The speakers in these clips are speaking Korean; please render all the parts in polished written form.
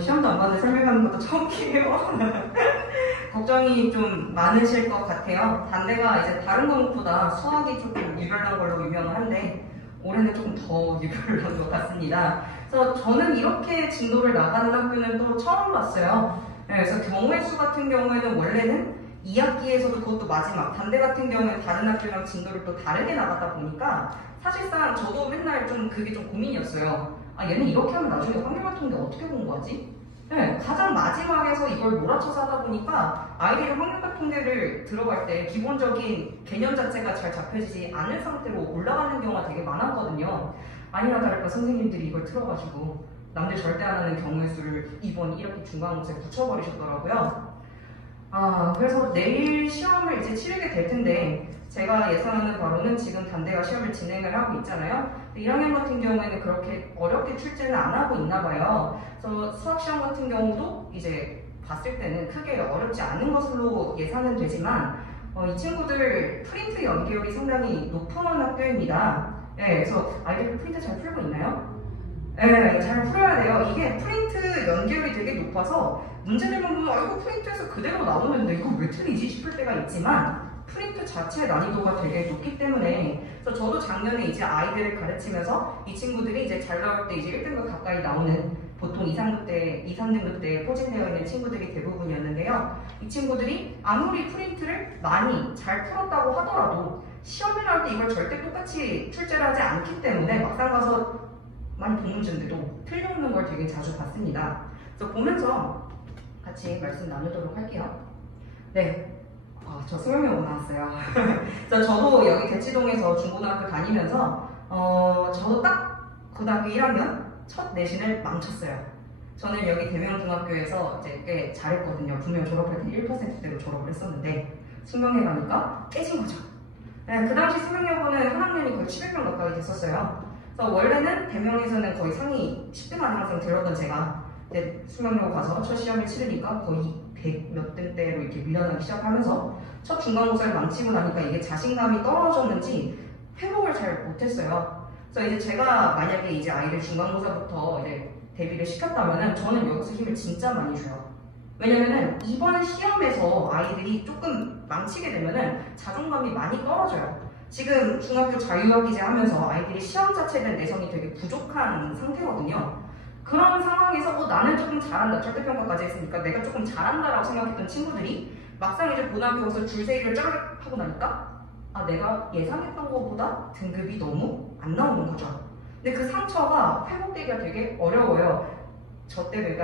시험도 안 봤는데 설명하는 것도 처음이에요. 걱정이 좀 많으실 것 같아요. 단대가 이제 다른 과목보다 수학이 조금 유별난 걸로 유명을 한데 올해는 조금 더 유별난 것 같습니다. 그래서 저는 이렇게 진도를 나가는 학교는 또 처음 봤어요. 그래서 경우의 수 같은 경우에는 원래는 2학기에서도 그것도 마지막, 단대 같은 경우에는 다른 학교랑 진도를 또 다르게 나가다 보니까 사실상 저도 맨날 좀 그게 좀 고민이었어요. 얘는 이렇게 하면 나중에 확률화 통계 어떻게 공부하지? 가장 마지막에서 이걸 몰아쳐서 하다 보니까 아이들이 확률화 통계를 들어갈 때 기본적인 개념 자체가 잘 잡혀지지 않은 상태로 올라가는 경우가 되게 많았거든요. 아니나 다를까 선생님들이 이걸 틀어가지고 남들 절대 안 하는 경우의 수를 이번 1학기 중간고사에 붙여버리셨더라고요. 그래서 내일 시험을 이제 치르게 될 텐데 제가 예상하는 바로는 지금 단대가 시험을 진행을 하고 있잖아요. 1학년 같은 경우에는 그렇게 어렵게 출제는 안 하고 있나 봐요. 그래서 수학 시험 같은 경우도 이제 봤을 때는 크게 어렵지 않은 것으로 예상은 되지만 이 친구들 프린트 연계율이 상당히 높은 학교입니다. 그래서 아이들 프린트 잘 풀고 있나요? 잘 풀어야 돼요. 이게 프린트 연계율이 되게 높아서 문제를 보면 이거 프린트에서 그대로 나오는데 이거 왜 틀리지 싶을 때가 있지만 프린트 자체의 난이도가 되게 높기 때문에 그래서 저도 작년에 이제 아이들을 가르치면서 이 친구들이 이제 잘 나올 때 이제 1등급 가까이 나오는 보통 2, 3등급 때 포진되어 있는 친구들이 대부분이었는데요. 이 친구들이 아무리 프린트를 많이 잘 풀었다고 하더라도 시험에 나올 때 이걸 절대 똑같이 출제를 하지 않기 때문에 막상 가서 많이 본 문제인데도 틀려오는 걸 되게 자주 봤습니다. 그래서 보면서 같이 말씀 나누도록 할게요. 저 수영여고 나왔어요. 그래서 저도 여기 대치동에서 중고등학교 다니면서 저도 딱 고등학교 1학년 첫 내신을 망쳤어요. 저는 여기 대명중학교에서 이제 꽤 잘했거든요. 분명 졸업할 때 1%대로 졸업을 했었는데 숙명에 가니까 깨진 거죠. 그 당시 숙명여고는 한 학년이 거의 700명 가까이 됐었어요. 그래서 원래는 대명에서는 거의 상위 10등 안에 항상 들었던 제가 이제 숙명여고 가서 첫 시험을 치르니까 거의 100 몇 등대로 이렇게 밀려나기 시작하면서 첫 중간고사를 망치고 나니까 이게 자신감이 떨어졌는지 회복을 잘 못했어요. 그래서 이제 제가 만약에 이제 아이를 중간고사부터 이제 대비를 시켰다면은 저는 여기서 힘을 진짜 많이 줘요. 왜냐면은 이번 시험에서 아이들이 조금 망치게 되면은 자존감이 많이 떨어져요. 지금 중학교 자유학기제 하면서 아이들이 시험 자체에 대한 내성이 되게 부족한 상태거든요. 그런 상황에서 나는 조금 잘한다, 절대평가까지 했으니까 내가 조금 잘한다라고 생각했던 친구들이 막상 이제 고등학교 가서 줄세이를 쫙 하고 나니까 내가 예상했던 것보다 등급이 너무 안 나오는 거죠. 근데 그 상처가 회복되기가 되게 어려워요. 저 때도,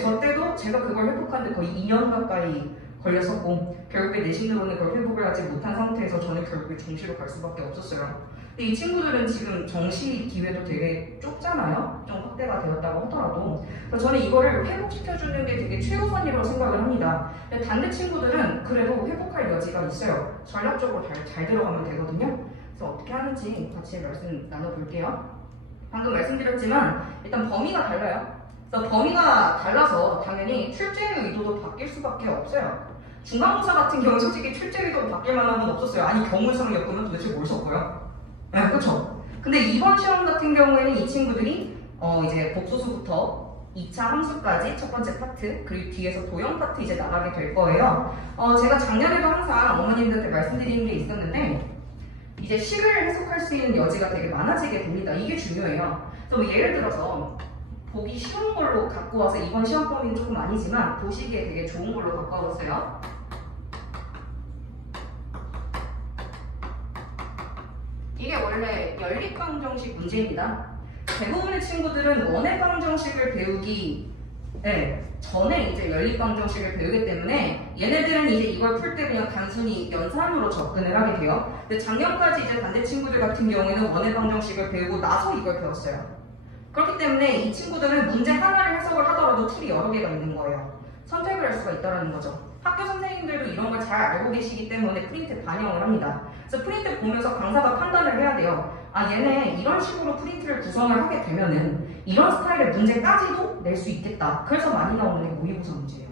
저 때도 제가 그걸 회복하는데 거의 2년 가까이 걸렸었고 결국에 내신으로는 그걸 회복을 하지 못한 상태에서 저는 결국에 정시로 갈 수밖에 없었어요. 근데 이 친구들은 지금 정시 기회도 되게 좁잖아요. 좀 확대가 되었다고 하더라도. 그래서 저는 이거를 회복시켜주는 게 되게 최우선이라고 생각을 합니다. 근데 단대 친구들은 그래도 회복할 여지가 있어요. 전략적으로 잘 들어가면 되거든요. 그래서 어떻게 하는지 같이 말씀 나눠볼게요. 방금 말씀드렸지만 일단 범위가 달라요. 그래서 범위가 달라서 당연히 출제의 의도도 바뀔 수밖에 없어요. 중간고사 같은 경우 솔직히 출제 의도 바뀔 만한 건 없었어요. 아니 경우수랑 엮으면 도대체 뭘 섞어요? 그쵸? 근데 이번 시험 같은 경우에는 이 친구들이 이제 복소수부터 2차 함수까지 첫 번째 파트 그리고 뒤에서 도형 파트 이제 나가게 될 거예요. 제가 작년에도 항상 어머님들한테 말씀드리는 게 있었는데 이제 식을 해석할 수 있는 여지가 되게 많아지게 됩니다. 이게 중요해요. 그래서 뭐 예를 들어서 보기 쉬운 걸로 갖고 와서 이번 시험 범위는 조금 아니지만 보시기에 되게 좋은 걸로 갖고 와봤어요. 이게 원래 연립방정식 문제입니다. 대부분의 친구들은 원액방정식을 배우기 전에 이제 연립방정식을 배우기 때문에 얘네들은 이제 이걸 풀 때 그냥 단순히 연산으로 접근을 하게 돼요. 근데 작년까지 이제 반대 친구들 같은 경우에는 원액방정식을 배우고 나서 이걸 배웠어요. 그렇기 때문에 이 친구들은 문제 하나를 해석을 하더라도 툴이 여러 개가 있는 거예요. 선택을 할 수가 있다는 거죠. 학교 선생님들도 이런 걸 잘 알고 계시기 때문에 프린트 반영을 합니다. 그래서 프린트 보면서 강사가 판단을 해야 돼요. 얘네 이런 식으로 프린트를 구성을 하게 되면은 이런 스타일의 문제까지도 낼 수 있겠다. 그래서 많이 나오는 게 모의고사 문제예요.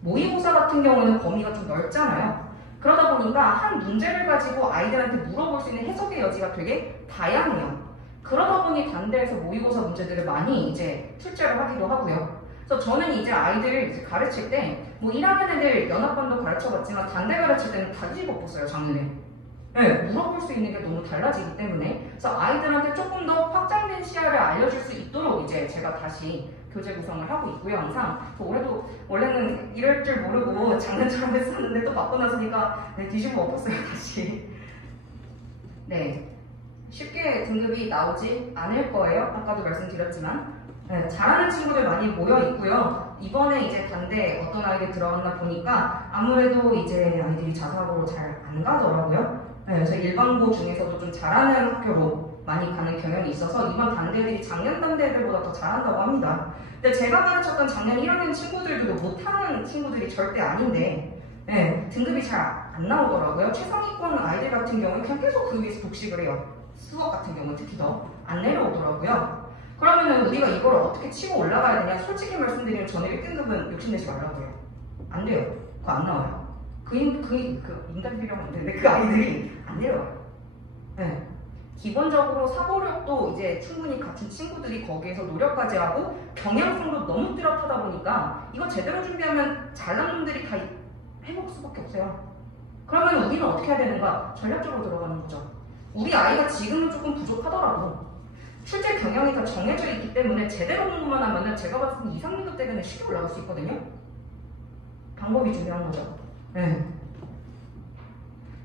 모의고사 같은 경우는 범위가 좀 넓잖아요. 그러다 보니까 한 문제를 가지고 아이들한테 물어볼 수 있는 해석의 여지가 되게 다양해요. 그러다 보니 단대에서 모의고사 문제들을 많이 이제 출제를 하기도 하고요. 그래서 저는 이제 아이들 이제 가르칠 때 뭐 1학년 애들 연합반도 가르쳐봤지만 단대 가르칠 때는 다 뒤집어봤어요, 작년에. 네, 물어볼 수 있는 게 너무 달라지기 때문에 그래서 아이들한테 조금 더 확장된 시야를 알려줄 수 있도록 이제 제가 다시 교재 구성을 하고 있고요, 항상. 올해도 원래는 이럴 줄 모르고 작년처럼 했었는데 또 바꿔 놨으니까 네, 뒤집어 엎었어요, 다시. 네, 쉽게 등급이 나오지 않을 거예요. 아까도 말씀드렸지만. 네, 잘하는 친구들 많이 모여 있고요. 이번에 이제 단대 어떤 아이들 들어갔나 보니까 아무래도 이제 아이들이 자사고로 잘 안 가더라고요. 네, 그래서 일반고 중에서도 좀 잘하는 학교로 많이 가는 경향이 있어서 이번 단대들이 작년 단대들보다 더 잘한다고 합니다. 근데 제가 가르쳤던 작년 1학년 친구들도 못하는 친구들이 절대 아닌데 네, 등급이 잘 안 나오더라고요. 최상위권 아이들 같은 경우는 그냥 계속 그 위에서 독식을 해요. 수업 같은 경우는 특히 더 안 내려오더라고요. 그러면은 우리가 이걸 어떻게 치고 올라가야 되냐? 솔직히 말씀드리면 저는 1등급은 욕심내지 말라고요. 안 돼요. 그거 안 나와요. 그 인간 비료가 안 되는데 그 아이들이 안 내려와요. 네. 기본적으로 사고력도 이제 충분히 갖춘 친구들이 거기에서 노력까지 하고 경향성도 너무 뚜렷하다 보니까 이거 제대로 준비하면 잘난 놈들이 다 해먹을 수밖에 없어요. 그러면 우리는 어떻게 해야 되는가? 전략적으로 들어가는 거죠. 우리 아이가 지금은 조금 부족하더라도 출제 경향이 다 정해져 있기 때문에 제대로 공부만 하면은 제가 봤을 때 2, 3등급 때는 쉽게 올라갈 수 있거든요. 방법이 중요한 거죠. 네.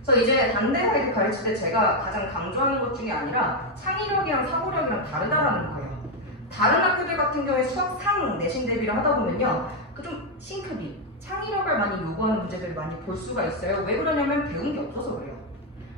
그래서 이제 단대 아이들 가르칠 때 제가 가장 강조하는 것 중에 아니라 창의력이랑 사고력이랑 다르다라는 거예요. 다른 학교들 같은 경우에 수학 상 내신 대비를 하다 보면요, 그 좀 싱크비, 창의력을 많이 요구하는 문제들을 많이 볼 수가 있어요. 왜 그러냐면 배운 게 없어서 그래요.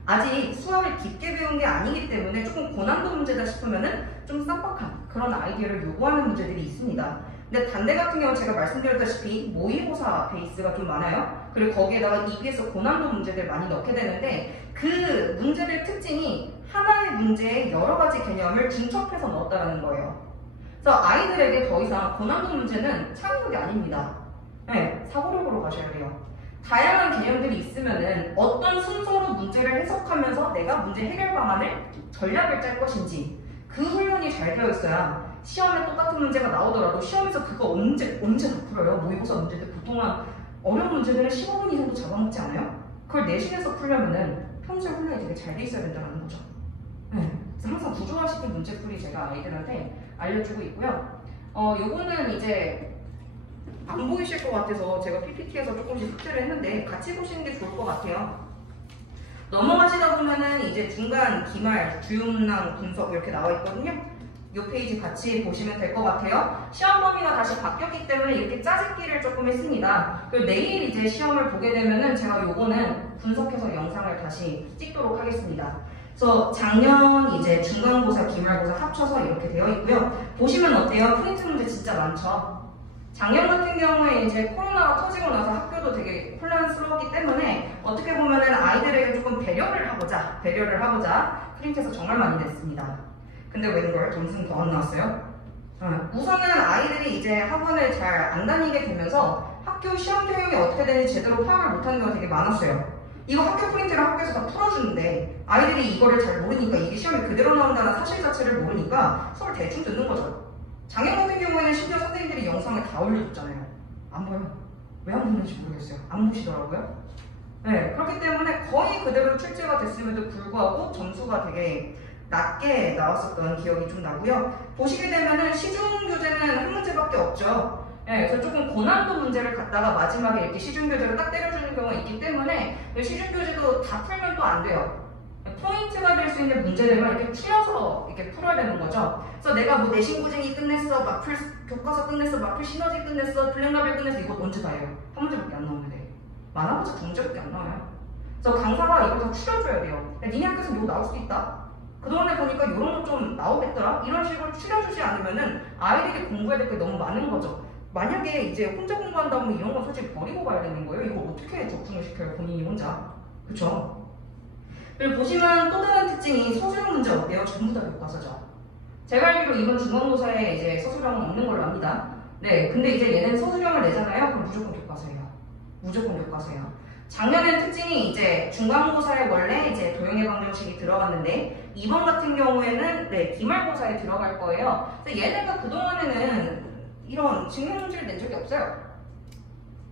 아직 수학을 깊게 배운 게 아니기 때문에 조금 고난도 문제다 싶으면은 좀 쌈박한 그런 아이디어를 요구하는 문제들이 있습니다. 근데 단대 같은 경우는 제가 말씀드렸다시피 모의고사 베이스가 좀 많아요. 그리고 거기에다가 EBS 고난도 문제들 많이 넣게 되는데 그 문제들 특징이 하나의 문제에 여러 가지 개념을 중첩해서 넣었다는 거예요. 그래서 아이들에게 더 이상 고난도 문제는 창의력이 아닙니다. 네, 사고력으로 가셔야 돼요. 다양한 개념들이 있으면은 어떤 순서로 문제를 해석하면서 내가 문제 해결 방안을 전략을 짤 것인지 그 훈련이 잘 되어 있어야 시험에 똑같은 문제가 나오더라도 시험에서 그거 언제 다 풀어요. 모의고사 문제들 그동안 어려운 문제들은 15분 이상도 잡아먹지 않아요? 그걸 내신에서 풀려면은 평소에 훈련이 되게 잘 돼 있어야 된다는 거죠. 네. 그래서 항상 구조화시킨 문제풀이 제가 아이들한테 알려주고 있고요. 요거는 이제 안 보이실 것 같아서 제가 PPT에서 조금씩 삭제를 했는데 같이 보시는 게 좋을 것 같아요. 넘어가시다 보면은 이제 중간, 기말, 주요 문항, 분석 이렇게 나와 있거든요. 이 페이지 같이 보시면 될 것 같아요. 시험 범위가 다시 바뀌었기 때문에 이렇게 짜집기를 조금 했습니다. 그리고 내일 이제 시험을 보게 되면은 제가 요거는 분석해서 영상을 다시 찍도록 하겠습니다. 그래서 작년 이제 중간고사, 기말고사 합쳐서 이렇게 되어 있고요. 보시면 어때요? 프린트 문제 진짜 많죠? 작년 같은 경우에 이제 코로나가 터지고 나서 학교도 되게 혼란스러웠기 때문에 어떻게 보면은 아이들에게 조금 배려를 하고자 프린트에서 정말 많이 냈습니다. 근데 웬걸 점수는 더 안 나왔어요? 우선은 아이들이 이제 학원을 잘 안 다니게 되면서 학교 시험 교육이 어떻게 되는지 제대로 파악을 못하는 경우가 되게 많았어요. 이거 학교 프린트를 학교에서 다 풀어주는데 아이들이 이거를 잘 모르니까 이게 시험에 그대로 나온다는 사실 자체를 모르니까 수업을 대충 듣는 거죠. 작년 같은 경우에는 심지어 선생님들이 영상을 다 올려줬잖아요. 안 보여. 왜 안 보는지 모르겠어요. 안 보시더라고요. 네, 그렇기 때문에 거의 그대로 출제가 됐음에도 불구하고 점수가 되게 낮게 나왔었던 기억이 좀 나고요. 보시게 되면은 시중 교재는 한 문제밖에 없죠. 네, 그래서 조금 고난도 문제를 갖다가 마지막에 이렇게 시중 교재를 딱 때려주는 경우가 있기 때문에 시중 교재도 다 풀면 또 안 돼요. 포인트가 될 수 있는 문제들만 이렇게 추려서 이렇게 풀어야 되는 거죠. 그래서 내가 뭐 내신고쟁이 끝냈어, 마플 교과서 끝냈어, 마플 시너지 끝냈어, 블랙라벨 끝냈어, 이거 언제 다 해요? 한 문제밖에 안 나오는데 많아봤자 두 문제밖에 안 나와요. 그래서 강사가 이걸 다 추려줘야 돼요. 니네 학교에서 이거 나올 수도 있다. 그동안에 보니까 이런 거 좀 나오겠더라. 이런 식으로 추려주지 않으면은 아이들이 공부해야 될 게 너무 많은 거죠. 만약에 이제 혼자 공부한다면 이런 건 솔직히 버리고 가야 되는 거예요. 이거 어떻게 적중을 시켜요, 본인이 혼자. 그쵸? 그리고 보시면 또 다른 특징이 서술형 문제 어때요? 전부 다 교과서죠. 제가 알기로 이번 중간고사에 이제 서술형은 없는 걸로 압니다. 네, 근데 이제 얘는 서술형을 내잖아요. 그럼 무조건 교과서예요. 무조건 교과서예요. 작년엔 특징이 이제 중간고사에 원래 이제 도형의 방정식이 들어갔는데 2번 같은 경우에는 네, 기말고사에 들어갈 거예요. 그래서 얘네가 그동안에는 이런 증명 문제를 낸 적이 없어요.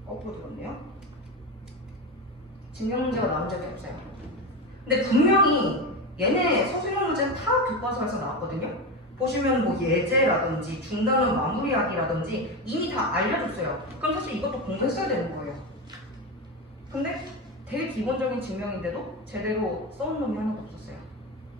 거꾸로 들었네요. 증명 문제가 나온 적이 없어요. 근데 분명히 얘네 서술형 문제는 다 교과서에서 나왔거든요. 보시면 뭐 예제라든지 중단원 마무리하기라든지 이미 다 알려줬어요. 그럼 사실 이것도 공부했어야 되는 거예요. 근데 되게 기본적인 증명인데도 제대로 써온 놈이 하나도 없었어요.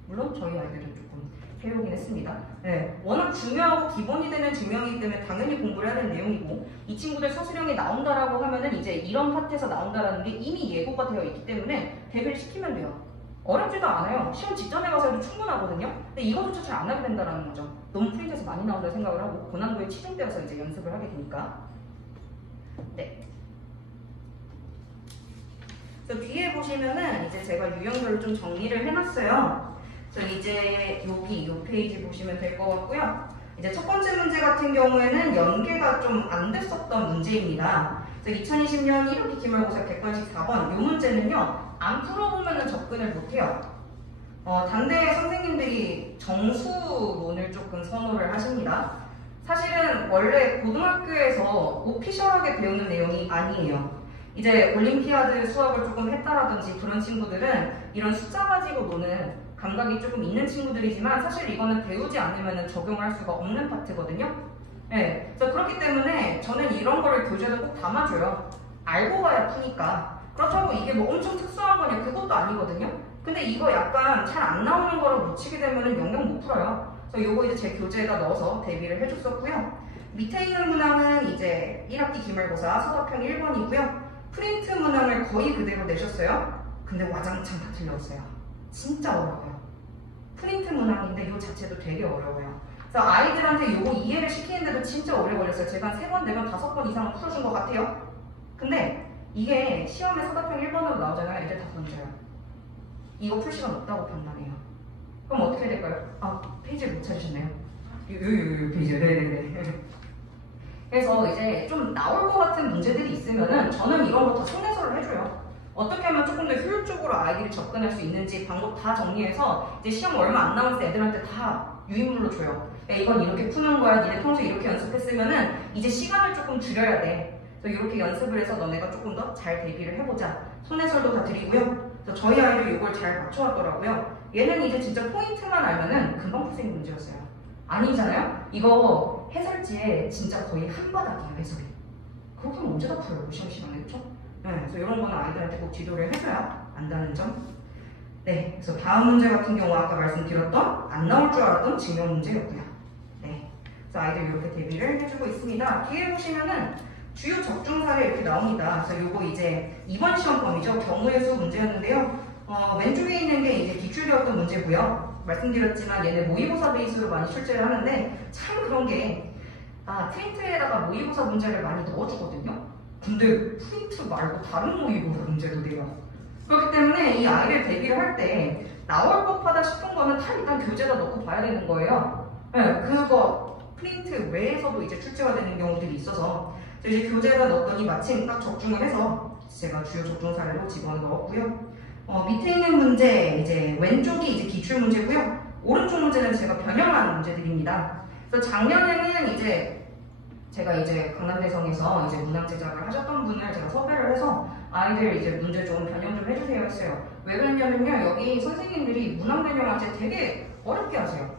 물론 저희 아이들은 조금 해오긴 했습니다. 네, 워낙 중요하고 기본이 되는 증명이기 때문에 당연히 공부를 해야 되는 내용이고 이 친구들 서술형이 나온다라고 하면은 이제 이런 파트에서 나온다라는 게 이미 예고가 되어 있기 때문에 대비를 시키면 돼요. 어렵지도 않아요. 시험 직전에 가서 해도 충분하거든요. 근데 이거조차 잘 안 하게 된다는 거죠. 너무 프린트에서 많이 나온다 생각을 하고 고난도에 치중되어서 이제 연습을 하게 되니까. 네. 그래서 뒤에 보시면은 이제 제가 유형별로 좀 정리를 해놨어요. 그래서 이제 여기 이 페이지 보시면 될 것 같고요. 이제 첫 번째 문제 같은 경우에는 연계가 좀 안 됐었던 문제입니다. 그래서 2020년 1학기 기말고사 객관식 4번 이 문제는요. 안 풀어보면 접근을 못해요. 단대 선생님들이 정수론을 조금 선호를 하십니다. 사실은 원래 고등학교에서 오피셜하게 배우는 내용이 아니에요. 이제 올림피아드 수업을 조금 했다라든지 그런 친구들은 이런 숫자 가지고 노는 감각이 조금 있는 친구들이지만 사실 이거는 배우지 않으면 적용할 수가 없는 파트거든요. 네, 그래서 그렇기 때문에 저는 이런 거를 교재도 꼭 담아줘요. 알고 봐야 푸니까. 그렇다고 이게 뭐 엄청 특수한 거냐 그것도 아니거든요. 근데 이거 약간 잘 안 나오는 거를 놓치게 되면 영영 못 풀어요. 그래서 요거 이제 제 교재에다 넣어서 대비를 해줬었고요. 밑에 있는 문항은 이제 1학기 기말고사 서답형 1번이고요. 프린트 문항을 거의 그대로 내셨어요. 근데 와장창 다 틀렸어요. 진짜 어려워요. 프린트 문항인데 요 자체도 되게 어려워요. 그래서 아이들한테 요거 이해를 시키는데도 진짜 오래 걸렸어요. 제가 한 3번, 4번, 5번 이상은 풀어준 것 같아요. 근데 이게 시험에 서답형 1번으로 나오잖아요. 애들 다 던져요. 이거 풀 시간 없다고 판단해요. 그럼 어떻게 될까요? 아, 페이지를 못 찾으셨네요. 요 페이지요. 네네네. 그래서 이제 좀 나올 것 같은 문제들이 있으면은 저는 이런 거 다 손해설을 해줘요. 어떻게 하면 조금 더 효율적으로 아이들이 접근할 수 있는지 방법 다 정리해서 이제 시험 얼마 안 남았을 때 애들한테 다 유인물로 줘요. 야, 이건 이렇게 푸는 거야. 니네 평소에 이렇게 연습했으면은 이제 시간을 조금 줄여야 돼. 그래서 이렇게 연습을 해서 너네가 조금 더 잘 대비를 해보자. 손해설도 다 드리고요. 그래서 저희 아이도 이걸 잘 맞춰왔더라고요. 얘는 이제 진짜 포인트만 알면은 금방 풀 수 있는 문제였어요. 아니잖아요? 이거 해설지에 진짜 거의 한 바닥이에요, 해설이. 그렇게 하면 언제 다 풀어요, 시험 시간에, 그쵸? 네, 그래서 이런 거는 아이들한테 꼭 지도를 해줘야 안다는 점. 네, 그래서 다음 문제 같은 경우 아까 말씀드렸던 안 나올 줄 알았던 증명 문제였고요. 네, 그래서 아이들 이렇게 대비를 해주고 있습니다. 뒤에 보시면은 주요 적중 사례 이렇게 나옵니다. 그래서 요거 이제 이번 시험범위죠. 경우의 수 문제였는데요. 왼쪽에 있는 게 이제 기출되었던 문제고요. 말씀드렸지만 얘네 모의고사 베이스로 많이 출제를 하는데 참 그런 게 프린트에다가 모의고사 문제를 많이 넣어주거든요. 근데 프린트 말고 다른 모의고사 문제도 돼요. 그렇기 때문에 이 아이를 대비를 할 때 나올 법하다 싶은 거는 다 일단 교재에다 넣고 봐야 되는 거예요. 네, 그거 프린트 외에서도 이제 출제가 되는 경우들이 있어서 이제 교재에다 넣었더니 마침 딱 적중을 해서 제가 주요 적중 사례로 집어넣었고요. 밑에 있는 문제 이제 왼쪽이 이제 기출 문제고요. 오른쪽 문제는 제가 변형한 문제들입니다. 그래서 작년에는 이제 제가 이제 강남대성에서 이제 문항 제작을 하셨던 분을 제가 섭외를 해서 아이들 이제 문제 좀 변형 좀 해주세요 했어요. 왜 그랬냐면요. 여기 선생님들이 문항 변형할 때 되게 어렵게 하세요.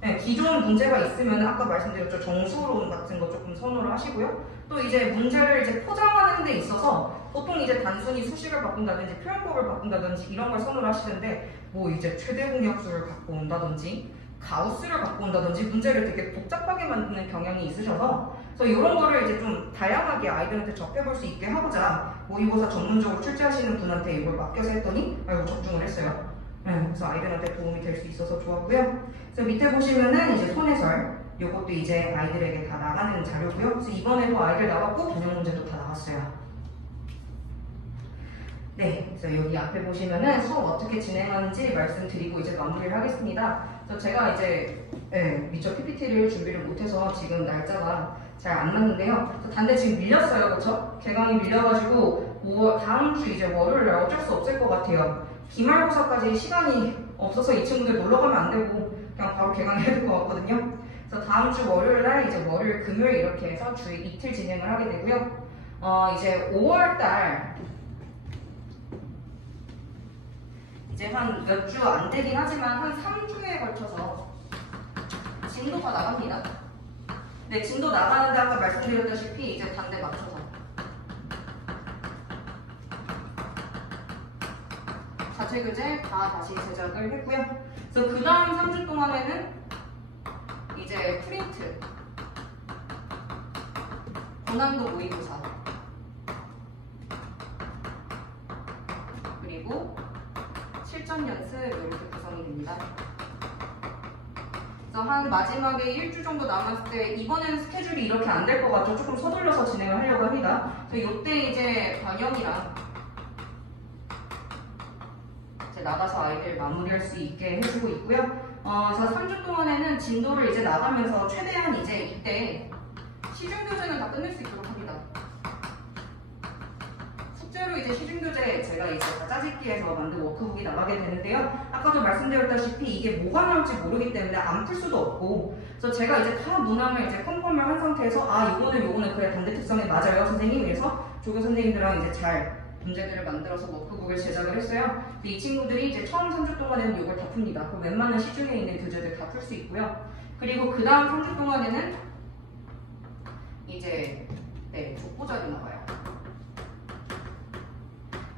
네, 기존 문제가 있으면 아까 말씀드렸죠. 정수론 같은 거 조금 선호를 하시고요. 또 이제 문제를 이제 포장하는 데 있어서 보통 이제 단순히 수식을 바꾼다든지 표현법을 바꾼다든지 이런 걸 선호를 하시는데 뭐 이제 최대 공약수를 갖고 온다든지 가우스를 갖고 온다든지 문제를 되게 복잡하게 만드는 경향이 있으셔서 그래서 이런 거를 이제 좀 다양하게 아이들한테 접해볼 수 있게 하고자 모의고사 전문적으로 출제하시는 분한테 이걸 맡겨서 했더니 이거 적중을 했어요. 네, 그래서 아이들한테 도움이 될 수 있어서 좋았고요. 그래서 밑에 보시면은 이제 손해설 요것도 이제 아이들에게 다 나가는 자료고요. 그래서 이번에도 아이들 나왔고 변형 문제도 다 나왔어요. 네, 그래서 여기 앞에 보시면은 수업 어떻게 진행하는지 말씀드리고 이제 마무리를 하겠습니다. 그래서 제가 이제 미처 PPT를 준비를 못해서 지금 날짜가 잘 안 맞는데요. 단대 지금 밀렸어요, 그렇죠? 개강이 밀려가지고 다음 주 이제 월요일 날 어쩔 수 없을 것 같아요. 기말고사까지 시간이 없어서 이 친구들 놀러 가면 안 되고 그냥 바로 개강해야 될 것 같거든요. 그래서 다음 주 월요일 날 이제 월요일, 금요일 이렇게 해서 주 이틀 진행을 하게 되고요. 이제 5월 달 이제 한 몇 주 안 되긴 하지만 한 3주에 걸쳐서 진도가 나갑니다. 네, 진도 나가는데 아까 말씀드렸다시피 이제 반대 맞춰서 자체 교재 다 다시 제작을 했고요. 그래서 그 다음 3주 동안에는 이제 프린트, 고난도 모의고사, 그리고 실전 연습 이렇게 구성이 됩니다. 그래서 한 마지막에 1주 정도 남았을 때 이번에는 스케줄이 이렇게 안 될 것 같죠? 조금 서둘러서 진행을 하려고 합니다. 그래서 이때 이제 반영이랑 이제 나가서 아이들 마무리할 수 있게 해주고 있고요. 그래서 3주 동안에는 진도를 이제 나가면서 최대한 이제 이때 시중교재는 다 끝낼 수 있도록 합니다. 숙제로 이제 시중교재 제가 이제 다 짜집기해서 만든 워크북이 나가게 되는데요. 아까도 말씀드렸다시피 이게 뭐가 나올지 모르기 때문에 안 풀 수도 없고, 그래서 제가 이제 다 문항을 이제 컨펌을 한 상태에서 요거는 그래 단대 특성에 맞아요 선생님. 그래서 조교 선생님들랑 이제 잘 문제들을 만들어서 워크북을 제작을 했어요. 근데 이 친구들이 이제 처음 3주 동안에는 이걸 다 풉니다. 그럼 웬만한 시중에 있는 교재들 다 풀 수 있고요. 그리고 그 다음 3주 동안에는 이제 족보자료 나와요.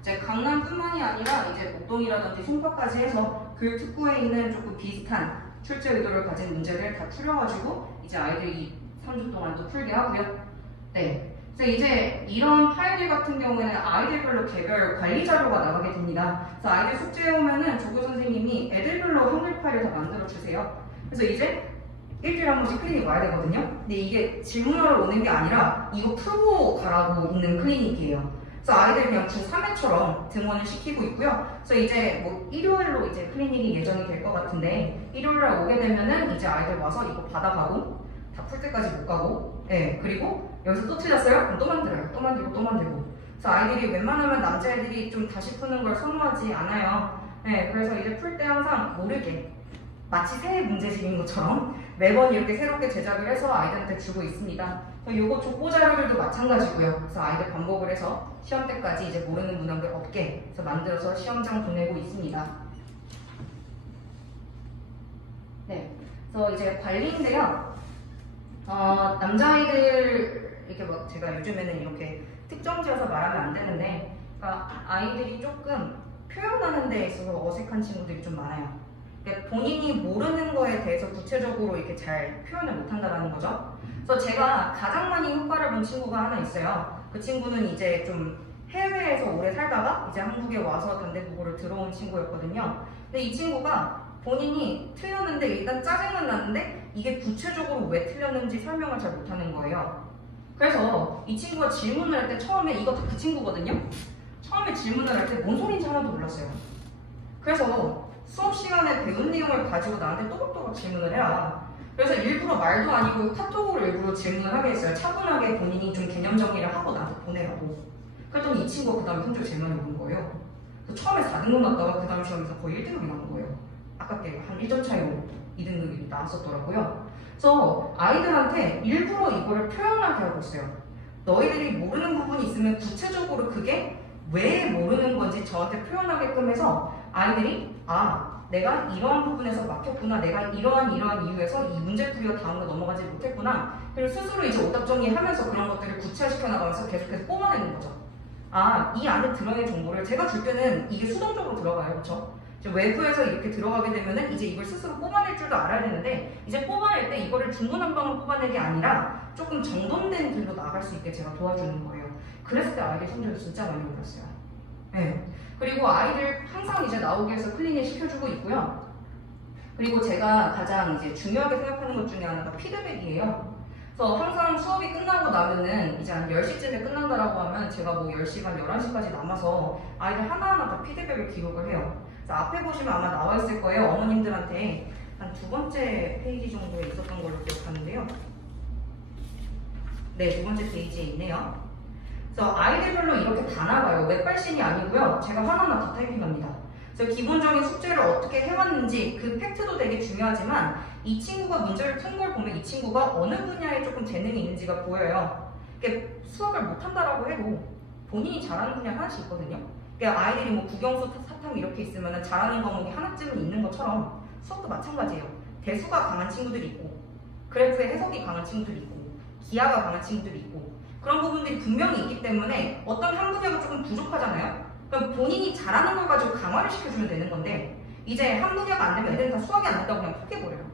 이제 강남뿐만이 아니라 이제 목동이라든지 송파까지 해서 교육특구에 있는 조금 비슷한 출제 의도를 가진 문제를 다 풀어가지고 이제 아이들이 3주 동안 또 풀게 하고요. 네. 그래서 이제 이런 파일들 같은 경우에는 아이들별로 개별 관리 자료가 나가게 됩니다. 그래서 아이들 숙제해 오면은 조교 선생님이 애들별로 한글 파일을 다 만들어 주세요. 그래서 이제 일주일에 한 번씩 클리닉 와야 되거든요. 근데 이게 질문하러 오는 게 아니라 이거 풀고 가라고 있는 클리닉이에요. 그래서 아이들 그냥 주 3회처럼 등원을 시키고 있고요. 그래서 이제 뭐 일요일로 이제 클리닉이 예정이 될 것 같은데 일요일날 오게 되면은 이제 아이들 와서 이거 받아가고 다 풀 때까지 못 가고, 그리고 여기서 또 틀렸어요? 그럼 또 만들어요. 또 만들고 또 만들고. 그래서 아이들이 웬만하면 남자애들이 좀 다시 푸는 걸 선호하지 않아요. 그래서 이제 풀 때 항상 모르게 마치 새 문제집인 것처럼 매번 이렇게 새롭게 제작을 해서 아이들한테 주고 있습니다. 요거 족보 자료들도 마찬가지고요. 그래서 아이들 반복을 해서 시험 때까지 이제 모르는 문항들 없게 그래서 만들어서 시험장 보내고 있습니다. 네, 그래서 이제 관리인데요. 남자아이들 이렇게 막 제가 요즘에는 이렇게 특정 지어서 말하면 안 되는데, 그러니까 아이들이 조금 표현하는 데 있어서 어색한 친구들이 좀 많아요. 그러니까 본인이 모르는 거에 대해서 구체적으로 이렇게 잘 표현을 못한다는 거죠. 그래서 제가 가장 많이 효과를 본 친구가 하나 있어요. 그 친구는 이제 좀 해외에서 오래 살다가 이제 한국에 와서 단대국어를 들어온 친구였거든요. 근데 이 친구가 본인이 틀렸는데 일단 짜증은 나는데 이게 구체적으로 왜 틀렸는지 설명을 잘 못하는 거예요. 그래서 이 친구가 질문을 할 때 처음에 이것도 그 친구거든요. 처음에 질문을 할 때 뭔 소리인지 하나도 몰랐어요. 그래서 수업 시간에 배운 내용을 가지고 나한테 또박또박 질문을 해라. 그래서 일부러 말도 아니고 카톡으로 일부러 질문을 하게 했어요. 차분하게 본인이 좀 개념 정리를 하고 나한테 보내라고. 그랬더니 이 친구가 그 다음에 성적 제일 많이 오른 거예요. 그래서 처음에 4등급 났다가 그 다음 시험에서 거의 1등급이 나온 거예요. 아깝게 한 1점 차이로 2등급이 나왔었더라고요. 그래서 아이들한테 일부러 이거를 표현하게 하고 있어요. 너희들이 모르는 부분이 있으면 구체적으로 그게 왜 모르는 건지 저한테 표현하게끔 해서 아이들이 내가 이러한 부분에서 막혔구나, 내가 이러한 이유에서 이 문제풀이와 다음으로 넘어가지 못했구나. 그리고 스스로 이제 오답 정리하면서 그런 것들을 구체화시켜 나가면서 계속해서 뽑아내는 거죠. 이 안에 들어있는 정보를 제가 줄 때는 이게 수동적으로 들어가요. 그렇죠? 외부에서 이렇게 들어가게 되면은 이제 이걸 스스로 뽑아낼 줄도 알아야 되는데, 이제 뽑아낼 때 이거를 중구난방으로 뽑아내기 아니라 조금 정돈된 길로 나갈 수 있게 제가 도와주는 거예요. 그랬을 때 아이들 성적이 진짜 많이 올랐어요. 그리고 아이들 항상 이제 나오게 해서 클리닉 시켜주고 있고요. 그리고 제가 가장 이제 중요하게 생각하는 것 중에 하나가 피드백이에요. 그래서 항상 수업이 끝나고 나면은 이제 한 10시쯤에 끝난다라고 하면 제가 뭐 10시간, 11시까지 남아서 아이들 하나하나 다 피드백을 기록을 해요. 그래서 앞에 보시면 아마 나와 있을 거예요. 어머님들한테 한 2번째 페이지 정도에 있었던 걸로 기억하는데요. 네, 2번째 페이지에 있네요. 그래서 아이들별로 이렇게 다 나가요. 웹발신이 아니고요. 제가 하나하나 다 타이핑합니다. 그래서 기본적인 숙제를 어떻게 해왔는지 그 팩트도 되게 중요하지만 이 친구가 문제를 푼 걸 보면 이 친구가 어느 분야에 조금 재능이 있는지가 보여요. 그러니까 수학을 못한다라고 해도 본인이 잘하는 분야 하나씩 있거든요. 그러니까 아이들이 뭐 국영수, 사탐 이렇게 있으면 잘하는 과목이 하나쯤은 있는 것처럼 수학도 마찬가지예요. 대수가 강한 친구들이 있고 그래프의 해석이 강한 친구들이 있고 기하가 강한 친구들이 있고 그런 부분들이 분명히 있기 때문에 어떤 한 분야가 조금 부족하잖아요. 그럼 본인이 잘하는 걸 가지고 강화를 시켜주면 되는 건데 이제 한 분야가 안 되면 애들은 다 수학이 안 된다고 그냥 포기해버려요.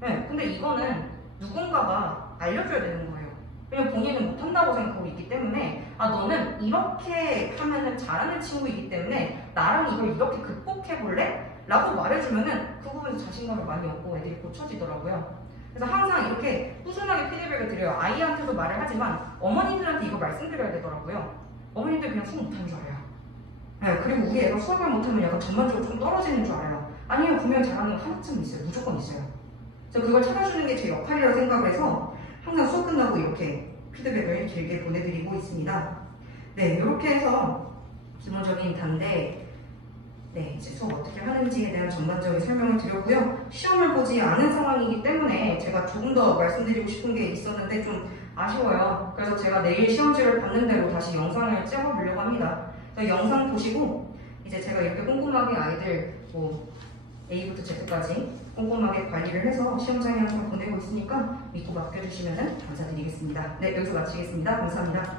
네, 근데 이거는 누군가가 알려줘야 되는 거예요. 왜냐면 본인은 못한다고 생각하고 있기 때문에 아 너는 이렇게 하면은 잘하는 친구이기 때문에 나랑 이걸 이렇게 극복해볼래? 라고 말해주면은 그 부분에서 자신감을 많이 얻고 애들이 고쳐지더라고요. 그래서 항상 이렇게 꾸준하게 피드백을 드려요. 아이한테도 말을 하지만 어머님들한테 이거 말씀드려야 되더라고요. 어머님들 그냥 수학 못하는 줄 알아요. 네, 그리고 우리 애가 수학을 못하면 약간 전반적으로 좀 떨어지는 줄 알아요. 아니요, 분명 잘하는 거 하나쯤 있어요. 무조건 있어요. 그래서 그걸 찾아주는 게 제 역할이라고 생각을 해서 항상 수업 끝나고 이렇게 피드백을 길게 보내드리고 있습니다. 네, 이렇게 해서 기본적인 단대 네, 이제 수업 어떻게 하는지에 대한 전반적인 설명을 드렸고요. 시험을 보지 않은 상황이기 때문에 제가 조금 더 말씀드리고 싶은 게 있었는데 좀 아쉬워요. 그래서 제가 내일 시험지를 받는 대로 다시 영상을 찍어보려고 합니다. 그래서 영상 보시고 이제 제가 이렇게 꼼꼼하게 아이들 뭐 A부터 Z까지 꼼꼼하게 관리를 해서 시험장에 항상 보내고 있으니까 믿고 맡겨주시면 감사드리겠습니다. 네, 여기서 마치겠습니다. 감사합니다.